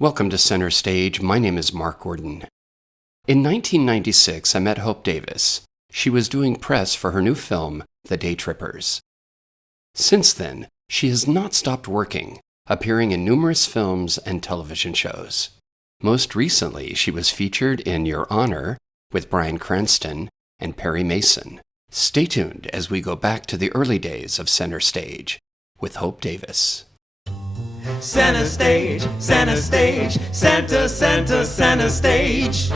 Welcome to Center Stage. My name is Mark Gordon. In 1996, I met Hope Davis. She was doing press for her new film, The Daytrippers. Since then, she has not stopped working, appearing in numerous films and television shows. Most recently, she was featured in Your Honor with Bryan Cranston and Perry Mason. Stay tuned as we go back to the early days of Center Stage with Hope Davis. Center stage, center stage, center, center, center stage.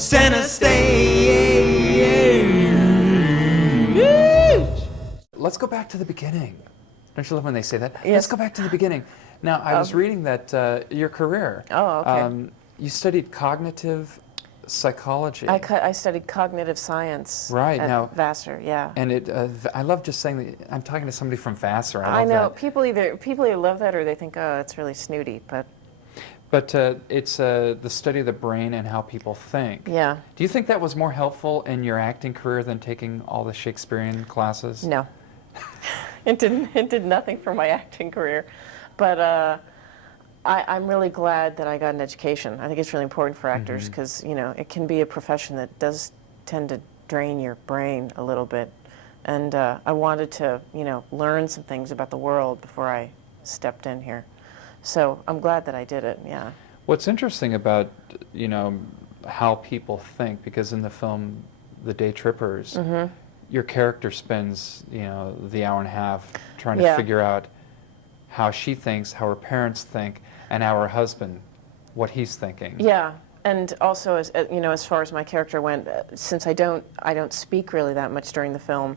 Center stage. Let's go back to the beginning. Don't you love when they say that? Yes. Let's go back to the beginning. Now, I was reading that your career. Oh, okay. You studied cognitive psychology. I studied cognitive science Right, at now- Vassar, yeah. And I love just saying that I'm talking to somebody from Vassar. I I love know, that. people either love that or they think, oh, it's really snooty, but But it's the study of the brain and how people think. yeah, Do you think that was more helpful in your acting career than taking all the Shakespearean classes? no. It did nothing for my acting career. But I'm really glad that I got an education. I think it's really important for actors because, you know, it can be a profession that does tend to drain your brain a little bit. And I wanted to, you know, learn some things about the world before I stepped in here. So I'm glad that I did it, yeah. What's interesting about, you know, how people think, because in the film The Daytrippers, your character spends, you know, the hour and a half trying to Yeah. figure out how she thinks, how her parents think, and how her husband, what he's thinking. Yeah, and also, as you know, as far as my character went, since I don't speak really that much during the film.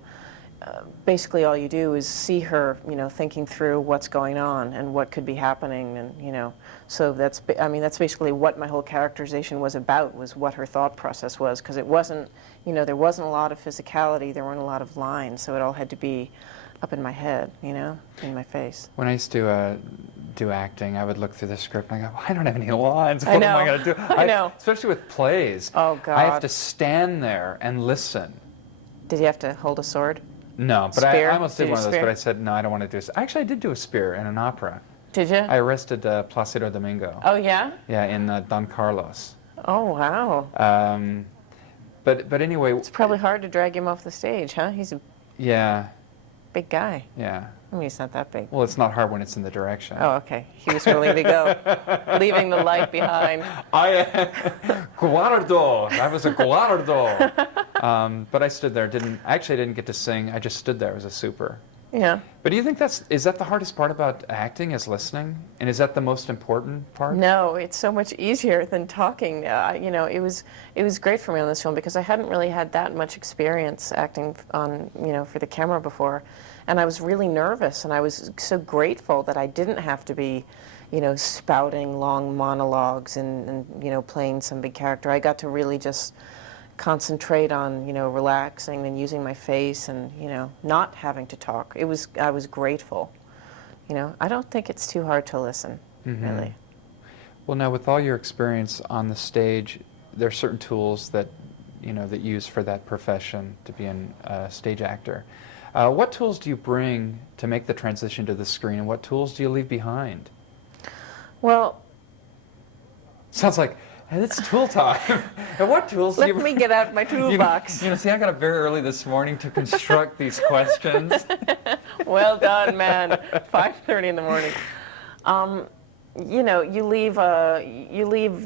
Basically, all you do is see her, you know, thinking through what's going on and what could be happening, and you know, so that's that's basically what my whole characterization was about, was what her thought process was, because it wasn't, you know, there wasn't a lot of physicality, there weren't a lot of lines, so it all had to be up in my head, you know, in my face. When I used to do acting, I would look through the script and I go, I don't have any lines. What I am know. I going to do? I know. Especially with plays. Oh, I have God. to stand there and listen. Did you have to hold a sword? No, but Spear? I almost did Did you one of those, spear? but I said, no, I don't want to do this. Actually, I did do a spear in an opera. Did you? I arrested Placido Domingo. Oh yeah? Yeah, in Don Carlos. Oh wow. But anyway, It's probably hard to drag him off the stage, huh? He's a yeah, big guy. yeah. I mean, he's not that big. Well, it's not hard when it's in the direction. Oh, okay. He was willing to go, leaving the light behind. Guardo. I was a guardo. But I stood there. I didn't get to sing. I just stood there as a super. Yeah. But do you think is that the hardest part about acting, is listening? And is that the most important part? No, it's so much easier than talking. You know, it was great for me on this film because I hadn't really had that much experience acting on, you know, for the camera before. And I was really nervous, and I was so grateful that I didn't have to be, you know, spouting long monologues and you know, playing some big character. I got to really just concentrate on, you know, relaxing and using my face and, you know, not having to talk. I was grateful. You know, I don't think it's too hard to listen, really. Well, now with all your experience on the stage, there are certain tools that, you know, that you use for that profession to be a stage actor. What tools do you bring to make the transition to the screen, and what tools do you leave behind? Well, Sounds like, hey, it's tool time. And what tools do let you me get out my toolbox. You know, see, I got up very early this morning to construct these questions. Well done, man. 5:30 in the morning. You know, you leave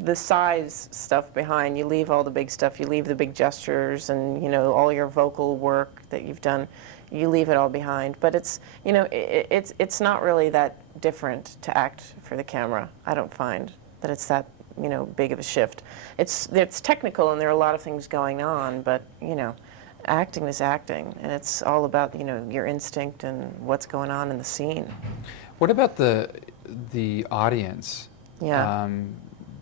the size stuff behind. You leave all the big stuff. You leave the big gestures and, you know, all your vocal work that you've done. You leave it all behind. But it's, you know, it's not really that different to act for the camera. I don't find that it's that, you know, big of a shift. It's technical and there are a lot of things going on, but, you know, acting is acting, and it's all about, you know, your instinct and what's going on in the scene. What about the audience? Yeah.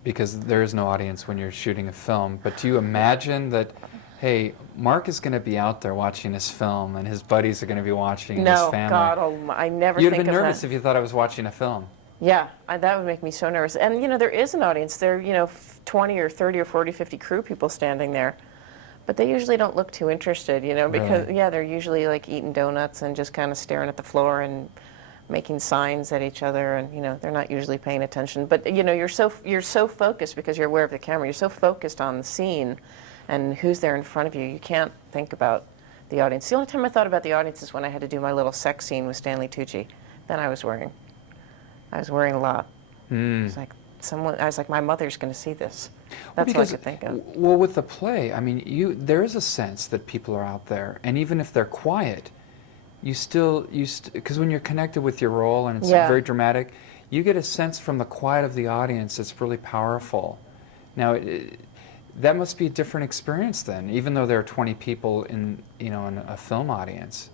Because there is no audience when you're shooting a film, but do you imagine that, hey, Mark is going to be out there watching his film and his buddies are going to be watching, and his No, family? God, I never You'd think have been of nervous that. if you thought I was watching a film. Yeah, that would make me so nervous. And, you know, there is an audience. There are, you know, 20 or 30 or 40, 50 crew people standing there. But they usually don't look too interested, you know, because, Really? yeah, they're usually like eating donuts and just kind of staring at the floor and making signs at each other, and they're not usually paying attention. But you're so focused because you're aware of the camera. You're so focused on the scene and who's there in front of you. You can't think about the audience. The only time I thought about the audience is when I had to do my little sex scene with Stanley Tucci. Then I was worrying a lot. It's like I was like, my mother's going to see this. That's all I could think of. Well, with the play, I mean, there is a sense that people are out there, and even if they're quiet, because when you're connected with your role and it's very dramatic, you get a sense from the quiet of the audience that's really powerful. Now, that must be a different experience then, even though there are 20 people in a film audience.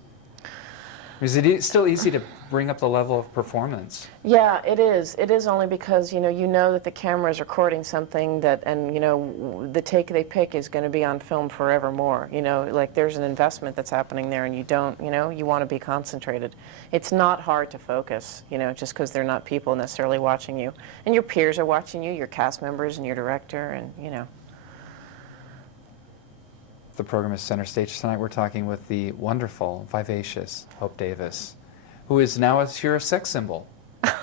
Is it still easy to bring up the level of performance? Yeah, it is. It is only because you know that the camera is recording something and the take they pick is going to be on film forevermore. Like there's an investment that's happening there, and you want to be concentrated. It's not hard to focus, just because they're not people necessarily watching you, and your peers are watching you, your cast members and your director, and The program is Center Stage. Tonight we're talking with the wonderful, vivacious Hope Davis, who is now a sex symbol.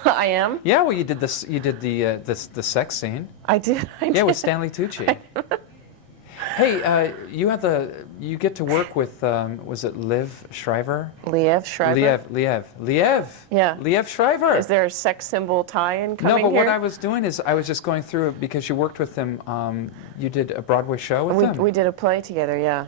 I am? Yeah, well, you did this. You did the sex scene. I did. Yeah, with Stanley Tucci. Hey, you get to work with was it Liv Shriver? Liev Shriver? Liev. Yeah. Liev Shriver. Is there a sex symbol tie-in coming No, but here? what I was doing is I was just going through it because you worked with him. You did a Broadway show with him. We did a play together, yeah.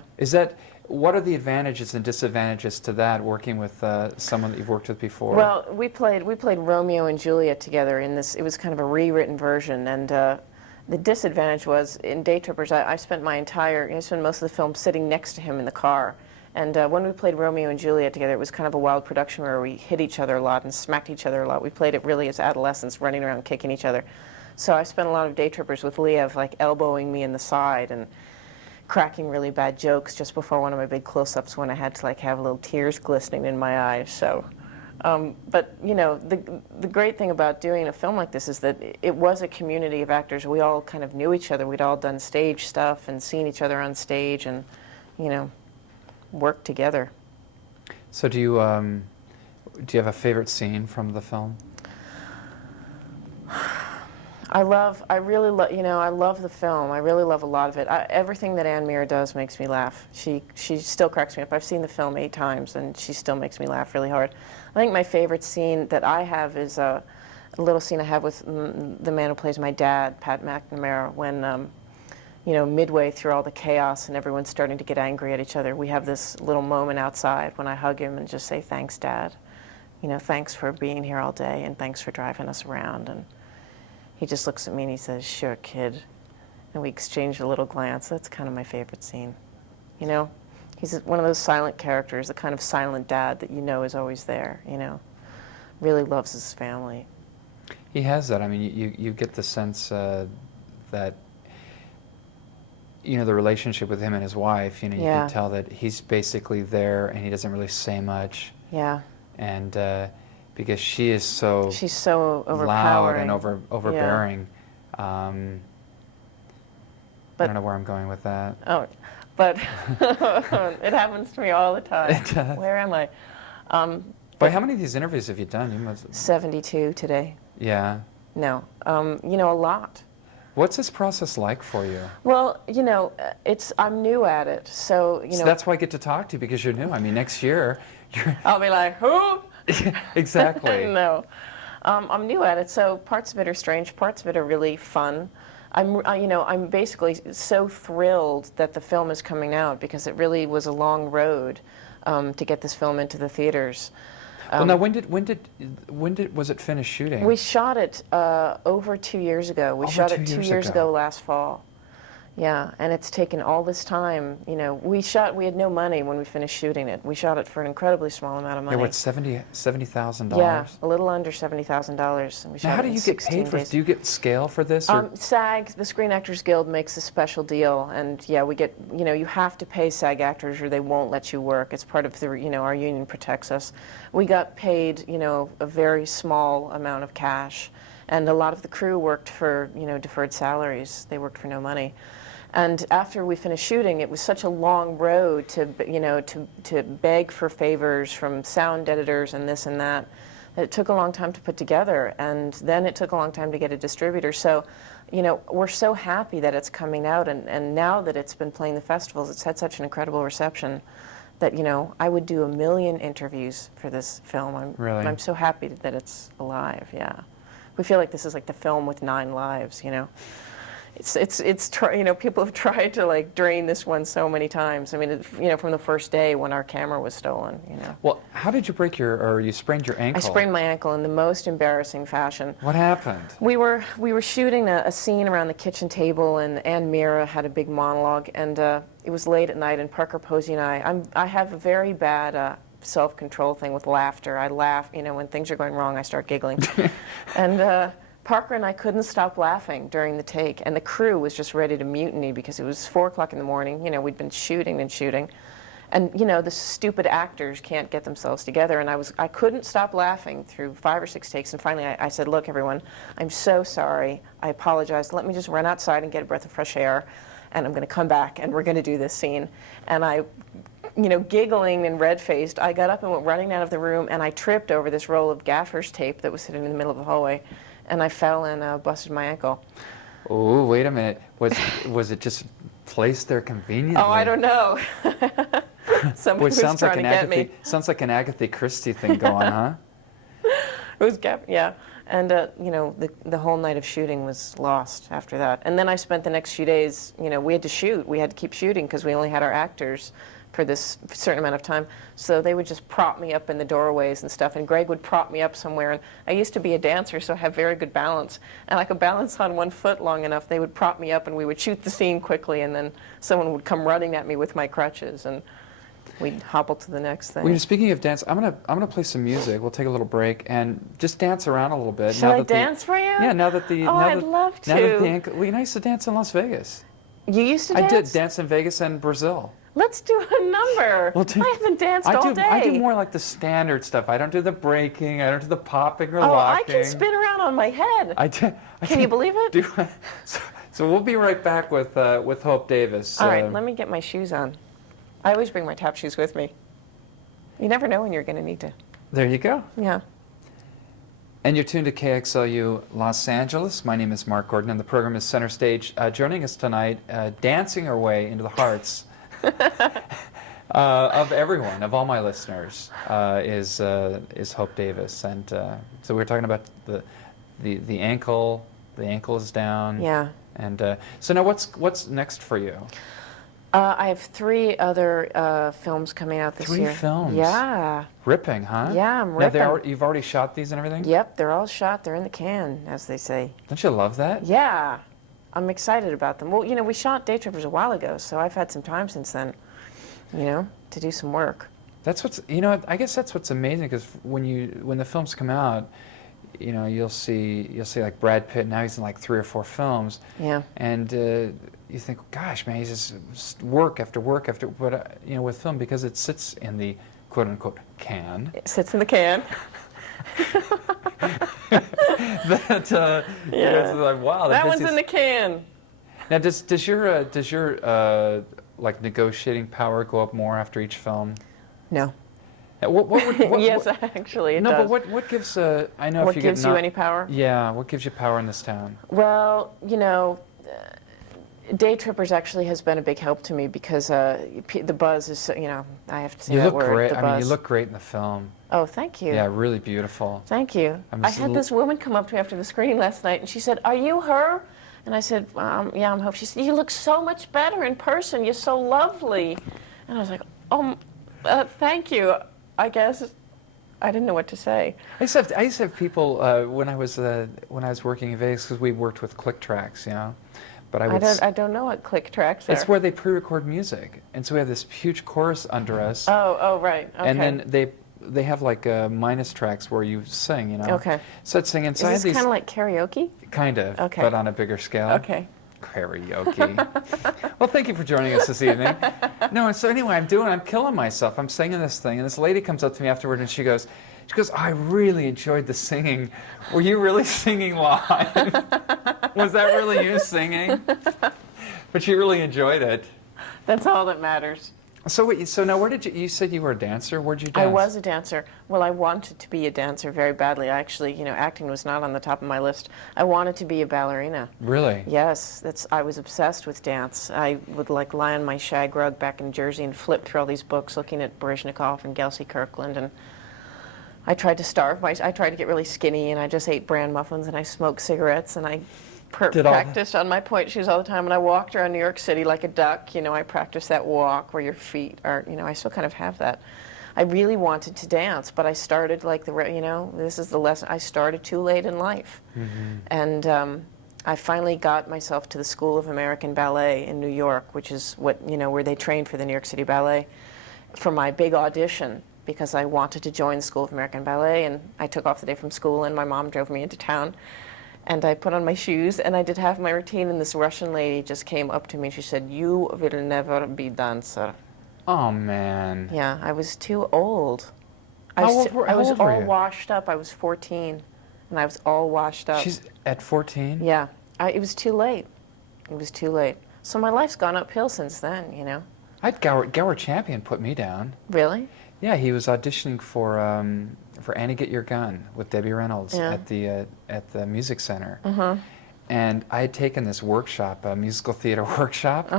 What are the advantages and disadvantages to that, working with someone that you've worked with before? Well, we played Romeo and Juliet together in this. It was kind of a rewritten version, and the disadvantage was in Daytrippers, I spent most of the film sitting next to him in the car. And when we played Romeo and Juliet together, it was kind of a wild production where we hit each other a lot and smacked each other a lot. We played it really as adolescents, running around kicking each other. So I spent a lot of Daytrippers with Liev, like elbowing me in the side and cracking really bad jokes just before one of my big close-ups when I had to have little tears glistening in my eyes. So. But the great thing about doing a film like this is that it was a community of actors. We all kind of knew each other. We'd all done stage stuff and seen each other on stage, and worked together. So do you have a favorite scene from the film? I really love the film. I really love a lot of it. Everything that Anne Meara does makes me laugh. She still cracks me up. I've seen the film 8 times, and she still makes me laugh really hard. I think my favorite scene that I have is a little scene I have with the man who plays my dad, Pat McNamara, when midway through all the chaos and everyone's starting to get angry at each other, we have this little moment outside when I hug him and just say, "Thanks, Dad. Thanks for being here all day, and thanks for driving us around." And he just looks at me and he says, "Sure, kid." And we exchange a little glance. That's kind of my favorite scene. He's one of those silent characters, the kind of silent dad that is always there, really loves his family. He has that. I mean, you get the sense that, the relationship with him and his wife, you can tell that he's basically there and he doesn't really say much. Yeah. And because she's so overpowering. loud and overbearing. But I don't know where I'm going with that. Oh, but it happens to me all the time. It does. Where am I? But how many of these interviews have you done? You must 72 today. Yeah. No, a lot. What's this process like for you? Well, I'm new at it, so So that's why I get to talk to you, because you're new. I mean, next year, I'll be like, who? Exactly. No, I'm new at it, so parts of it are strange, parts of it are really fun. I'm basically so thrilled that the film is coming out, because it really was a long road to get this film into the theaters. Well, now, when was it finished shooting? We shot it over 2 years ago. We shot it 2 years ago last fall. Yeah, and it's taken all this time. We had no money when we finished shooting it. We shot it for an incredibly small amount of money. Yeah, what, $70,000? Yeah, a little under $70,000. Now, how do you get paid for this? Do you get scale for this? Or? SAG, the Screen Actors Guild, makes a special deal, and yeah, we get, you have to pay SAG actors or they won't let you work. It's part of the, our union protects us. We got paid, a very small amount of cash, and a lot of the crew worked for, deferred salaries. They worked for no money. And after we finished shooting, it was such a long road to beg for favors from sound editors and this and that, that it took a long time to put together, and then it took a long time to get a distributor. So, you know, we're so happy that it's coming out, and now that it's been playing the festivals, it's had such an incredible reception that, you know, I would do 1 million interviews for this film. Really? I'm so happy that it's alive, yeah. We feel like this is like the film with 9 lives, you know. You know, people have tried to like drain this one so many times. I mean, you know, from the first day when our camera was stolen, you know. Well, how did you break or you sprained your ankle? I sprained my ankle in the most embarrassing fashion. What happened? We were shooting a scene around the kitchen table, and Ann Mira had a big monologue, and it was late at night, and Parker Posey and I have a very bad self-control thing with laughter. I laugh, you know, when things are going wrong, I start giggling. And Parker and I couldn't stop laughing during the take, and the crew was just ready to mutiny because it was 4 o'clock in the morning. You know, we'd been shooting and shooting, and you know, the stupid actors can't get themselves together. And I couldn't stop laughing through 5 or 6 takes. And finally, I said, "Look, everyone, I'm so sorry. I apologize. Let me just run outside and get a breath of fresh air, and I'm going to come back, and we're going to do this scene." And you know, giggling and red-faced, I got up and went running out of the room, and I tripped over this roll of gaffer's tape that was sitting in the middle of the hallway. And I fell and busted my ankle. Oh, wait a minute. Was it just placed there conveniently? Oh, I don't know. Somebody was trying to get me. Sounds like an Agatha Christie thing going, huh? It was yeah. And you know, the whole night of shooting was lost after that. And then I spent the next few days, you know, we had to shoot. We had to keep shooting because we only had our actors for this certain amount of time. So they would just prop me up in the doorways and stuff, and Greg would prop me up somewhere. And I used to be a dancer, so I have very good balance. And I could balance on 1 foot long enough. They would prop me up, and we would shoot the scene quickly, and then someone would come running at me with my crutches, and we'd hobble to the next thing. Well, speaking of dance, I'm gonna play some music. We'll take a little break and just dance around a little bit. Shall I dance for you? Yeah, now that the I'd love to. Now that the ankle, well, you know, I used to dance in Las Vegas. You used to dance? I did dance in Vegas and Brazil. Let's do a number. I haven't danced all day. I do more like the standard stuff. I don't do the breaking. I don't do the popping or locking. locking. I can spin around on my head. Can you believe it? So we'll be right back with Hope Davis. All right, let me get my shoes on. I always bring my tap shoes with me. You never know when you're going to need to. There you go. Yeah. And you're tuned to KXLU Los Angeles. My name is Mark Gordon, and the program is Center Stage. Joining us tonight, dancing our way into the hearts of everyone, of all my listeners, is Hope Davis. And so we're talking about the ankle. The ankle is down. Yeah. And so now, what's next for you? I have 3 other films coming out this year. 3 films? Yeah. Ripping, huh? Yeah, I'm ripping. Now you've already shot these and everything? Yep, they're all shot. They're in the can, as they say. Don't you love that? Yeah. I'm excited about them. Well, you know, we shot Daytrippers a while ago, so I've had some time since then, you know, to do some work. That's what's, you know, I guess that's what's amazing, because when the films come out, you know, you'll see like Brad Pitt, now he's in like 3 or 4 films. Yeah. And you think, gosh, man, he's just work after work after, but you know, with film, because it sits in the quote unquote can. It sits in the can. That yeah. Like, wow, that one's in the can. Now, does your like negotiating power go up more after each film? No. Yes, actually, it does. No, but what gives I know what if you gives get you any power? Yeah, what gives you power in this town? Well, you know, Daytrippers actually has been a big help to me because the buzz is, you know, I have to say that word. You look great. The I buzz. mean, you look great in the film. Oh, thank you. Yeah, really beautiful. Thank you. I had this woman come up to me after the screening last night, and she said, "Are you her?" And I said, "Yeah, I'm Hope." She said, "You look so much better in person. You're so lovely." And I was like, "Oh, thank you." I guess I didn't know what to say. I used to have people when I was working in Vegas, because we worked with click tracks, you know. But I don't know what click tracks are. It's where they pre-record music, and so we have this huge chorus under us. Oh, right. Okay. And then they have like minus tracks where you sing, you know. Okay. So I'd sing inside these. Is this kind of like karaoke? Kind of. Okay. But on a bigger scale. Okay. Karaoke. Well, thank you for joining us this evening. No, and so anyway, I'm killing myself. I'm singing this thing, and this lady comes up to me afterward, and she goes, "I really enjoyed the singing. Were you really singing live? Was that really you singing?" But she really enjoyed it. That's all that matters. So wait, so now where did you said you were a dancer? Where'd you dance? I was a dancer. Well, I wanted to be a dancer very badly. I actually, acting was not on the top of my list. I wanted to be a ballerina. Really? Yes, I was obsessed with dance. I would like lie on my shag rug back in Jersey and flip through all these books looking at Baryshnikov and Gelsey Kirkland, and I tried to I tried to get really skinny, and I just ate bran muffins, and I smoked cigarettes, and I practiced on my point shoes all the time, and I walked around New York City like a duck. I practiced that walk where your feet are, I still kind of have that. I really wanted to dance, but I started this is the lesson, I started too late in life. And I finally got myself to the School of American Ballet in New York, which is where they train for the New York City Ballet, for my big audition, because I wanted to join the School of American Ballet, and I took off the day from school, and my mom drove me into town. And I put on my shoes, and I did half my routine, and this Russian lady just came up to me, and she said, "You will never be dancer." Oh, man. Yeah, I was too old. How I old were was all you? washed up. I was 14, and I was all washed up. She's at 14? Yeah, it was too late. It was too late. So my life's gone uphill since then, I had Gower Champion put me down. Really? Yeah, he was auditioning for Annie Get Your Gun with Debbie Reynolds at the Music Center. And I had taken this workshop, a musical theater workshop.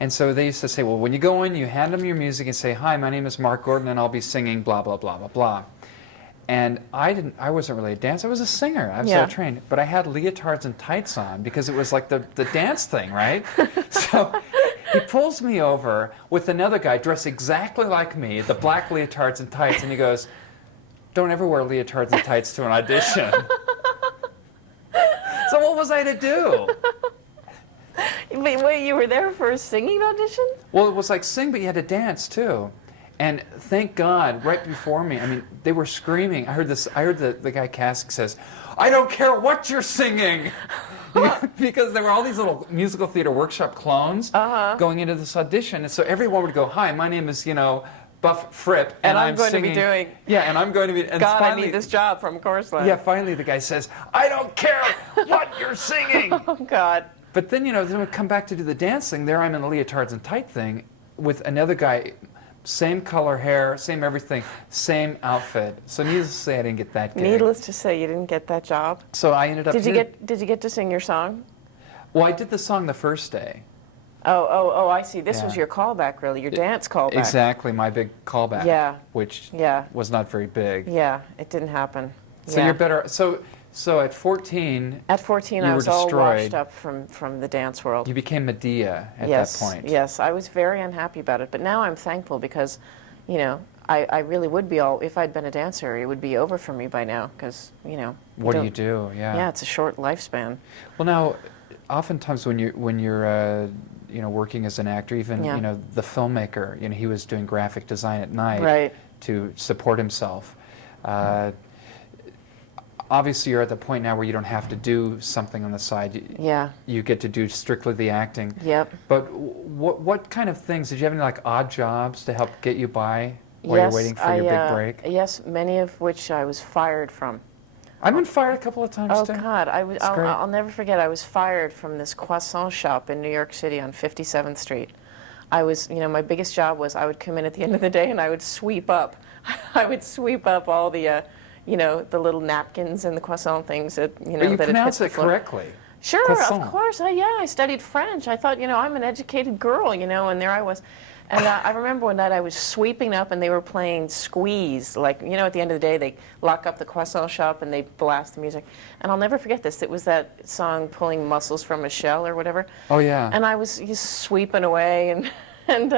And so they used to say, well, when you go in, you hand them your music and say, "Hi, my name is Mark Gordon, and I'll be singing blah, blah, blah, blah, blah." And I wasn't really a dancer. I was a singer. I was so trained. But I had leotards and tights on because it was like the dance thing, right? So he pulls me over with another guy dressed exactly like me, the black leotards and tights, and he goes, "Don't ever wear leotards and tights to an audition." So what was I to do? Wait, you were there for a singing audition? Well, it was like sing, but you had to dance too. And thank God, right before me, I mean, they were screaming. I heard the guy casting says, "I don't care what you're singing." Because there were all these little musical theater workshop clones going into this audition. And so everyone would go, "Hi, my name is, Buff Fripp, and I'm going singing." to be doing. Yeah, and I'm going to be. And God, finally, I need this job from Courseland. Yeah, finally the guy says, "I don't care what you're singing." Oh, God. But then, then we come back to do the dance thing. There I'm in the leotards and tight thing with another guy, same color hair, same everything, same outfit. So needless to say, I didn't get that gig. Needless to say, you didn't get that job. So I ended up. Did you get to sing your song? Well, I did the song the first day. Oh, I see. This was your callback, really, your dance callback. Exactly, my big callback. Yeah. Which was not very big. Yeah, it didn't happen. So you're better. So at 14. At 14, I was all washed up from the dance world. You became Medea at that point. Yes, I was very unhappy about it, but now I'm thankful because, I really would be if I'd been a dancer, it would be over for me by now because, What do you do? Yeah. Yeah, it's a short lifespan. Well, now, oftentimes when you're working as an actor, even the filmmaker, he was doing graphic design at night to support himself. Obviously, you're at the point now where you don't have to do something on the side. You get to do strictly the acting. Yep. But what kind of things did you have any odd jobs to help get you by while you're waiting for your big break? Yes, many of which I was fired from. I've been fired a couple of times too. Oh God, I'll never forget. I was fired from this croissant shop in New York City on 57th Street. I was, my biggest job was I would come in at the end of the day and I would sweep up. I would sweep up all the, the little napkins and the croissant things that, But you that pronounce had it correctly. Sure, Croissant. of course. I studied French. I thought, I'm an educated girl, and there I was. And I remember one night I was sweeping up and they were playing Squeeze. Like, at the end of the day, they lock up the croissant shop and they blast the music. And I'll never forget this. It was that song, Pulling Muscles from a Shell or whatever. Oh, yeah. And I was just sweeping away. And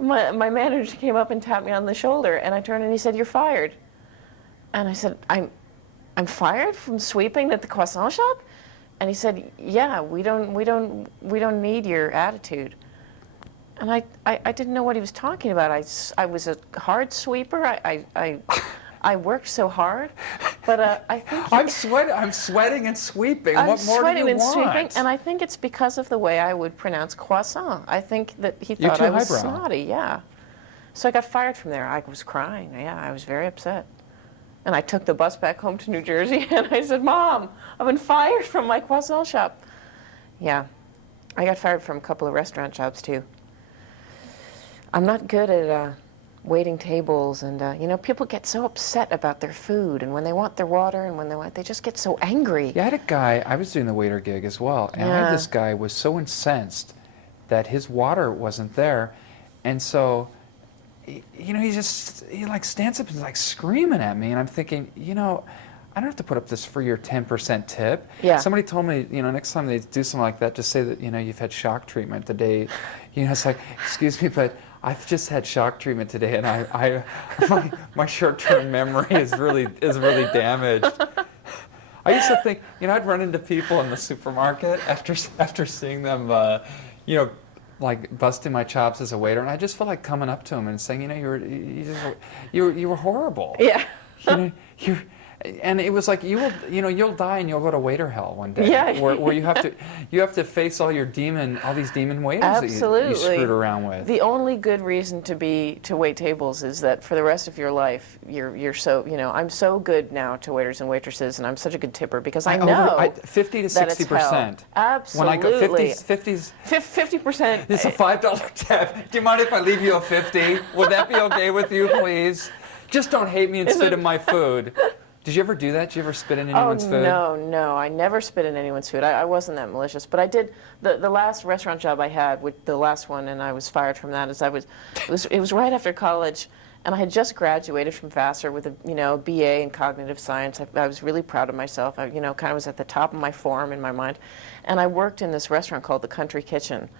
my manager came up and tapped me on the shoulder. And I turned and he said, "You're fired." And I said, I'm fired from sweeping at the croissant shop? And he said, "Yeah, we don't need your attitude." And I didn't know what he was talking about. I was a hard sweeper. I worked so hard, but I think I'm sweating and sweeping. What more do you want? Sweeping, and I think it's because of the way I would pronounce croissant. I think that he thought I was snotty. Yeah, so I got fired from there. I was crying. Yeah, I was very upset. And I took the bus back home to New Jersey, and I said, "Mom, I've been fired from my croissant shop." Yeah, I got fired from a couple of restaurant jobs too. I'm not good at waiting tables, and you know, people get so upset about their food, and when they want their water, and when they just get so angry. Yeah, I had a guy, I was doing the waiter gig as well, and I had this guy was so incensed that his water wasn't there, and so, you know, he like stands up and like screaming at me, and I'm thinking, you know, I don't have to put up this for your 10% tip. Yeah. Somebody told me, you know, next time they do something like that, just say that, you know, you've had shock treatment the day, you know, it's like, excuse me, but I've just had shock treatment today, and my short-term memory is really damaged. I used to think, you know, I'd run into people in the supermarket after seeing them, you know, like busting my chops as a waiter, and I just felt like coming up to them and saying, you know, you were horrible. Yeah. You know, and it was like you'll die and you'll go to waiter hell one day. Yeah. Where you have to face all these demon waiters Absolutely. that you screwed around with. The only good reason to wait tables is that for the rest of your life, you're so, you know, I'm so good now to waiters and waitresses, and I'm such a good tipper because I know 50 to 60%. Absolutely. When I go 50s. 50%. It's a $5 tip. Do you mind if I leave you a 50? Would that be okay with you, please? Just don't hate me and spit in my food. Did you ever do that? Did you ever spit in anyone's food? No, I never spit in anyone's food. I wasn't that malicious, but I did. The last restaurant job I had, the last one, and I was fired from that. It was right after college, and I had just graduated from Vassar with a BA in cognitive science. I was really proud of myself. I kind of was at the top of my form in my mind, and I worked in this restaurant called the Country Kitchen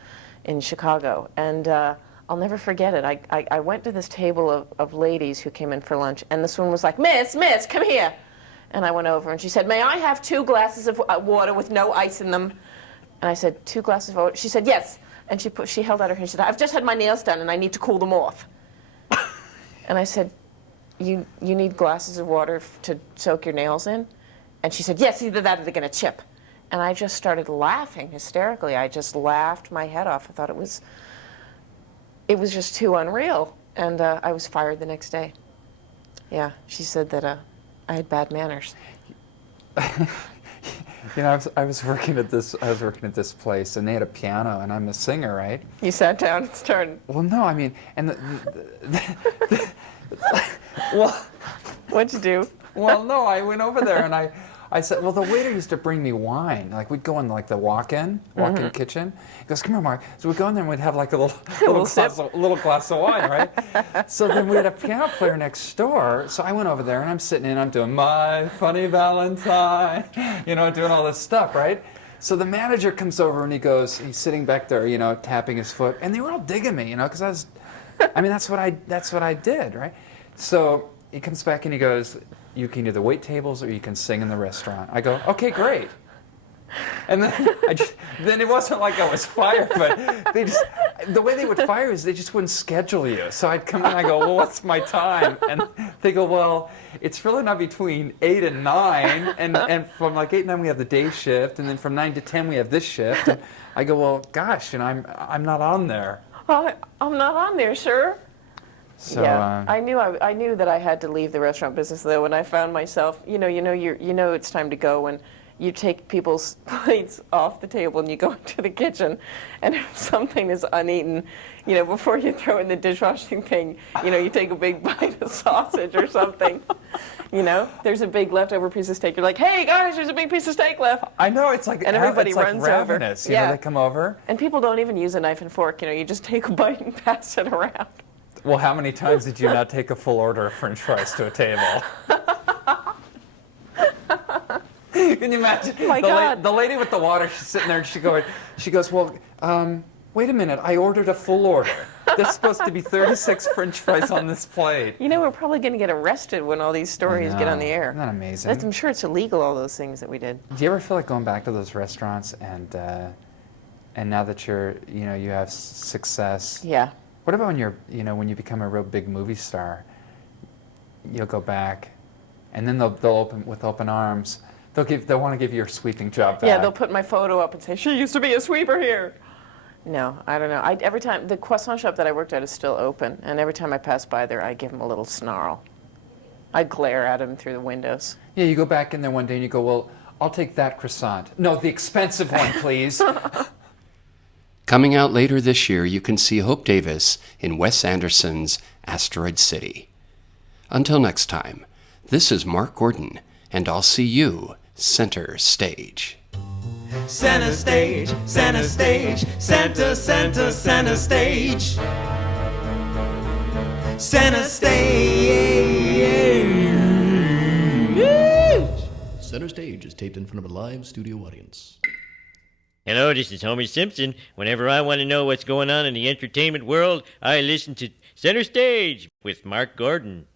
in Chicago, and I'll never forget it. I went to this table of ladies who came in for lunch, and this one was like, Miss, come here. And I went over, and she said, may I have 2 glasses of water with no ice in them? And I said, 2 glasses of water? She said, yes. And she held out her hand. She said, I've just had my nails done, and I need to cool them off. And I said, you need glasses of water to soak your nails in? And she said, yes, either that or they're going to chip. And I just started laughing hysterically. I just laughed my head off. I thought it was just too unreal, and I was fired the next day. Yeah, she said that I had bad manners. You know, I was working at this place, and they had a piano, and I'm a singer, right? You sat down and started. Well, no, I mean, and well, What'd you do? well, no, I went over there, and I said, well, the waiter used to bring me wine. Like, we'd go in like the walk-in kitchen. He goes, come here, Mark. So we'd go in there and we'd have like a little glass of wine, right? So then we had a piano player next door. So I went over there and I'm sitting in, I'm doing My Funny Valentine, you know, doing all this stuff, right? So the manager comes over and he's sitting back there, you know, tapping his foot. And they were all digging me, you know, because that's what I did, right? So he comes back and he goes, you can either wait tables or you can sing in the restaurant. I go, okay, great. And then then it wasn't like I was fired, but the way they would fire is they just wouldn't schedule you. So I'd come in and I go, well, what's my time? And they go, well, it's really not between 8 and 9, and from like 8 and 9 we have the day shift, and then from 9 to 10 we have this shift. And I go, well, gosh, and I'm not on there. I'm not on there, sir. So, yeah, I knew that I had to leave the restaurant business though when I found myself, you know it's time to go when you take people's plates off the table and you go into the kitchen, and if something is uneaten, you know, before you throw in the dishwashing thing, you know, you take a big bite of sausage or something. You know, there's a big leftover piece of steak. You're like, hey guys, there's a big piece of steak left. I know, it's like, and everybody it's like runs ravenous. over. You know, they come over. And people don't even use a knife and fork. You know, you just take a bite and pass it around. Well, how many times did you not take a full order of French fries to a table? Can you imagine? Oh my God. The lady with the water, she's sitting there and she goes, well, wait a minute, I ordered a full order. There's supposed to be 36 French fries on this plate. You know, we're probably going to get arrested when all these stories get on the air. Isn't that amazing? I'm sure it's illegal, all those things that we did. Do you ever feel like going back to those restaurants and now that you have success? Yeah. What about when you become a real big movie star? You'll go back, and then they'll open with open arms. They'll want to give you your sweeping job back. Yeah, they'll put my photo up and say, she used to be a sweeper here. No, I don't know. Every time, the croissant shop that I worked at is still open, and every time I pass by there, I give them a little snarl. I glare at them through the windows. Yeah, you go back in there one day and you go, well, I'll take that croissant. No, the expensive one, please. Coming out later this year, you can see Hope Davis in Wes Anderson's Asteroid City. Until next time, this is Mark Gordon, and I'll see you center stage. Center stage, center stage, center, center, center stage. Center stage. Center Stage is taped in front of a live studio audience. Hello, this is Homer Simpson. Whenever I want to know what's going on in the entertainment world, I listen to Center Stage with Mark Gordon.